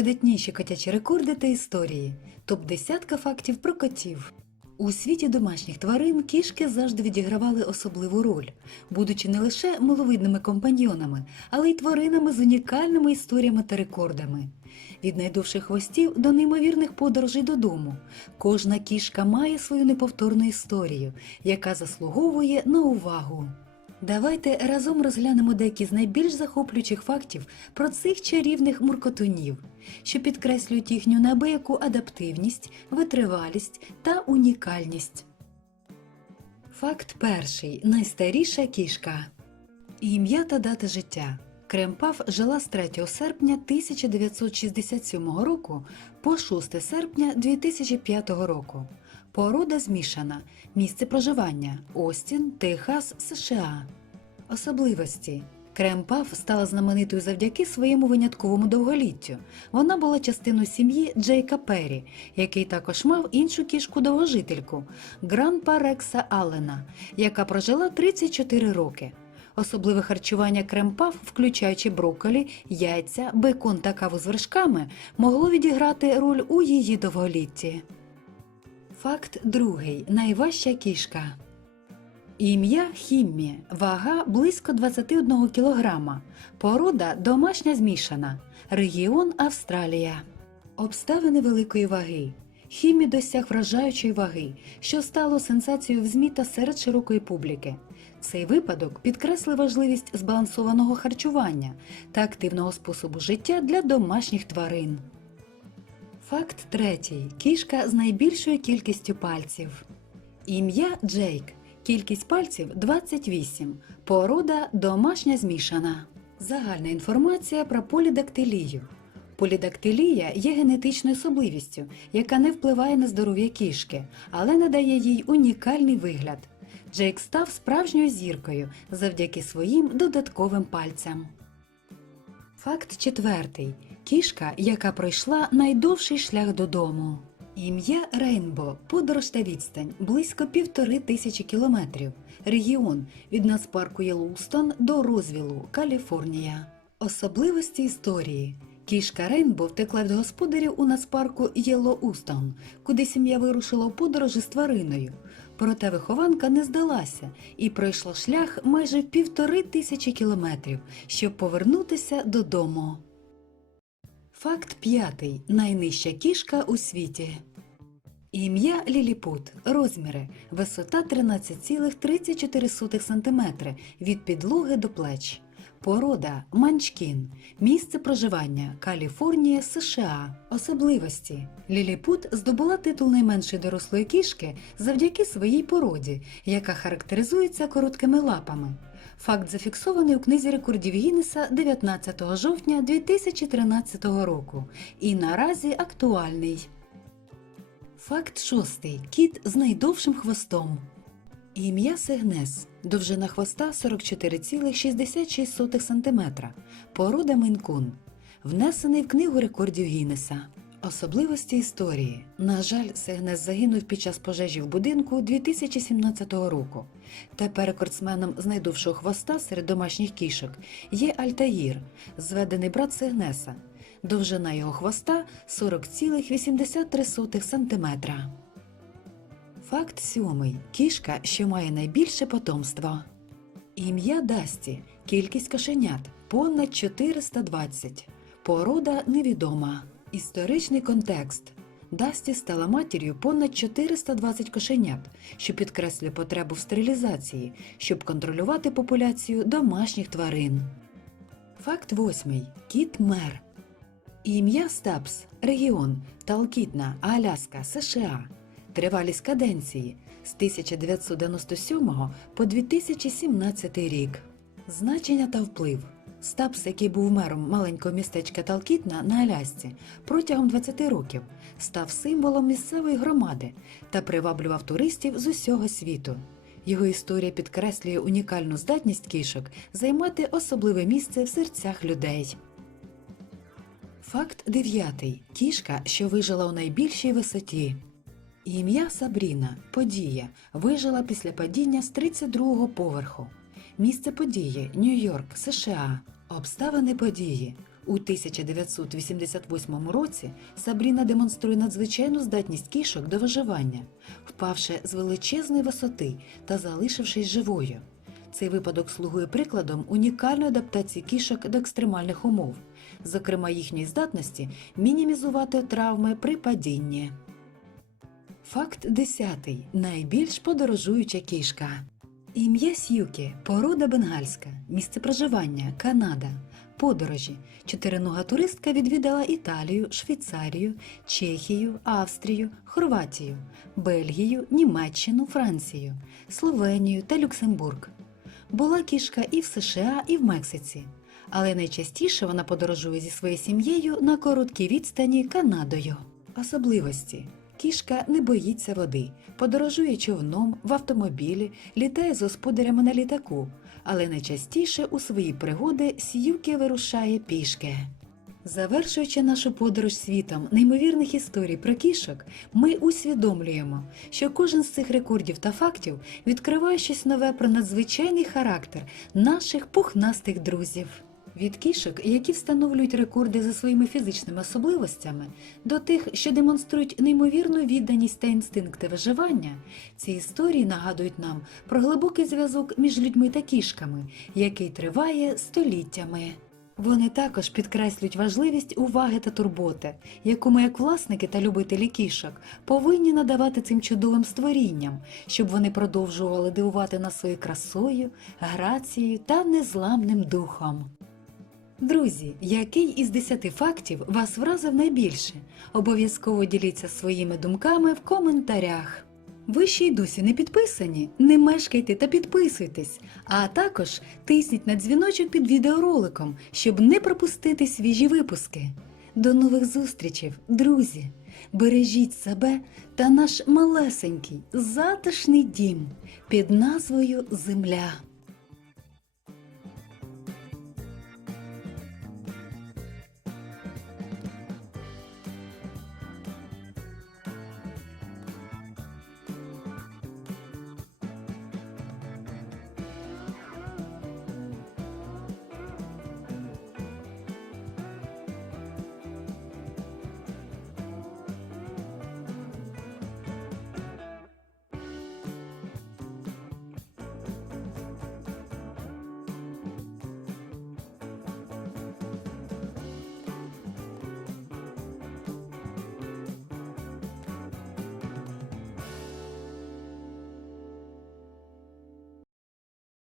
найвидатніші котячі рекорди та історії. Топ десятка фактів про котів. У світі домашніх тварин кішки завжди відігравали особливу роль, будучи не лише миловидними компаньйонами, але й тваринами з унікальними історіями та рекордами. Від найдовших хвостів до неймовірних подорожей додому. Кожна кішка має свою неповторну історію, яка заслуговує на увагу. Давайте разом розглянемо деякі з найбільш захоплюючих фактів про цих чарівних муркотунів, що підкреслюють їхню неабияку адаптивність, витривалість та унікальність. Факт перший. Найстаріша кішка. Ім'я та дата життя. Кремпаф жила з 3 серпня 1967 року по 6 серпня 2005 року. Порода змішана. Місце проживання Остін, Техас, США. Особливості. Кремпаф стала знаменитою завдяки своєму винятковому довголіттю. Вона була частиною сім'ї Джейка Перрі, який також мав іншу кішку-довгожительку Гранпа Рекса Аллена, яка прожила 34 роки. Особливе харчування кремпаф, включаючи брокколі, яйця, бекон та каву з вершками, могло відіграти роль у її довголітті. Факт другий. Найважча кішка. Ім'я Хіммі. Вага близько 21 кг. Порода домашня змішана. Регіон Австралія. Обставини великої ваги. Хіммі досяг вражаючої ваги, що стало сенсацією в ЗМІ та серед широкої публіки. Цей випадок підкреслив важливість збалансованого харчування та активного способу життя для домашніх тварин. Факт третій. Кішка з найбільшою кількістю пальців. Ім'я Джейк. Кількість пальців 28. Порода домашня змішана. Загальна інформація про полідактилію. Полідактилія є генетичною особливістю, яка не впливає на здоров'я кішки, але надає їй унікальний вигляд. Джейк став справжньою зіркою завдяки своїм додатковим пальцям. Факт четвертий. Кішка, яка пройшла найдовший шлях додому. Ім'я Рейнбо, подорож та відстань близько півтори тисячі кілометрів. Регіон від нацпарку Єлоустон до Розвілу, Каліфорнія. Особливості історії. Кішка Рейнбо втекла від господарів у нацпарку Єлоустон, куди сім'я вирушила у подорожі з твариною. Проте вихованка не здалася і пройшла шлях майже півтори тисячі кілометрів, щоб повернутися додому. Факт п'ятий. Найнижча кішка у світі. Ім'я Ліліпут. Розміри. Висота 13,34 см від підлоги до плеч. Порода Манчкін. Місце проживання Каліфорнія, США. Особливості. Ліліпут здобула титул найменшої дорослої кішки завдяки своїй породі, яка характеризується короткими лапами. Факт зафіксований у книзі рекордів Гіннеса 19 жовтня 2013 року і наразі актуальний. Факт шостий. Кіт з найдовшим хвостом. Ім'я Сегнес. Довжина хвоста 44,66 см. Порода Мейн-кун. Внесений в книгу рекордів Гіннеса. Особливості історії. На жаль, Сегнес загинув під час пожежі в будинку 2017 року. Тепер рекордсменом з найдовшого хвоста серед домашніх кішок є Альтаїр, зведений брат Сегнеса. Довжина його хвоста 40,83 см. Факт сьомий. Кішка, що має найбільше потомство. Ім'я Дасті. Кількість кошенят понад 420. Порода невідома. Історичний контекст. Дасті стала матір'ю понад 420 кошенят, що підкреслює потребу в стерилізації, щоб контролювати популяцію домашніх тварин. Факт восьмий. Кіт мер. Ім'я Стапс, регіон Талкітна, Аляска, США. Тривалість каденції з 1997 по 2017 рік. Значення та вплив. Стапс, який був мером маленького містечка Талкітна на Алясці протягом 20 років, став символом місцевої громади та приваблював туристів з усього світу. Його історія підкреслює унікальну здатність кішок займати особливе місце в серцях людей. Факт дев'ятий. Кішка, що вижила у найбільшій висоті. Ім'я Сабріна. Подія. Вижила після падіння з 32-го поверху. Місце події Нью-Йорк, США. Обставини події. У 1988 році Сабріна демонструє надзвичайну здатність кішок до виживання, впавши з величезної висоти та залишившись живою. Цей випадок слугує прикладом унікальної адаптації кішок до екстремальних умов, зокрема їхньої здатності мінімізувати травми при падінні. Факт 10. Найбільш подорожуюча кішка. Ім'я Сюкі, порода бенгальська, місце проживання Канада. Подорожі. Чотиринога туристка відвідала Італію, Швейцарію, Чехію, Австрію, Хорватію, Бельгію, Німеччину, Францію, Словенію та Люксембург. Була кішка і в США, і в Мексиці. Але найчастіше вона подорожує зі своєю сім'єю на короткій відстані Канадою. Особливості. Кішка не боїться води, подорожує човном в автомобілі, літає з господарями на літаку, але найчастіше у свої пригоди Сіюкі вирушає пішки. Завершуючи нашу подорож світом неймовірних історій про кішок, ми усвідомлюємо, що кожен з цих рекордів та фактів відкриває щось нове про надзвичайний характер наших пухнастих друзів. Від кішок, які встановлюють рекорди за своїми фізичними особливостями, до тих, що демонструють неймовірну відданість та інстинкти виживання, ці історії нагадують нам про глибокий зв'язок між людьми та кішками, який триває століттями. Вони також підкреслюють важливість уваги та турботи, яку ми, як власники та любителі кішок, повинні надавати цим чудовим створінням, щоб вони продовжували дивувати нас своєю красою, грацією та незламним духом. Друзі, який із 10 фактів вас вразив найбільше? Обов'язково діліться своїми думками в коментарях. Ви ще й досі не підписані? Не мешкайте та підписуйтесь, а також тисніть на дзвіночок під відеороликом, щоб не пропустити свіжі випуски. До нових зустрічей, друзі! Бережіть себе та наш малесенький затишний дім під назвою Земля.